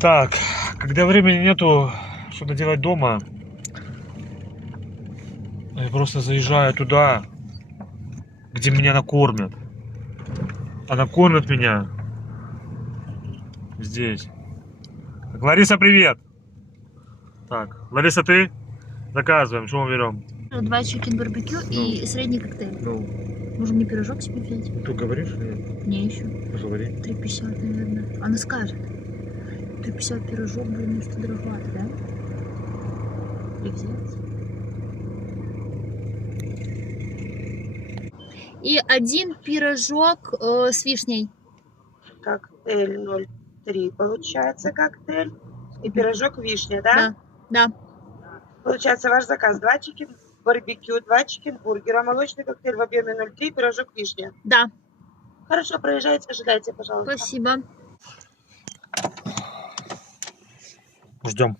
Так, когда времени нету что-то делать дома, я просто заезжаю туда, где меня накормят. А накормят меня здесь. Так, Лариса, привет! Так, Лариса, ты? Заказываем, что мы берем? 2 чикен барбекю и средний коктейль. Можно мне пирожок себе взять? Ты говоришь? Нет? Не, еще. Поговори. 3,50, наверное. Она скажет. 3,50 пирожок, блин, ну что дороговато, да? Или взять? И 1 пирожок с вишней. Коктейль 0,3 получается коктейль. И пирожок вишня, да? Да, да. Получается ваш заказ 2 чикен барбекю, 2 чикен бургера, молочный коктейль в объеме 0,3, пирожок вишня. Да. Хорошо, проезжайте, ожидайте, пожалуйста. Спасибо. Ждем.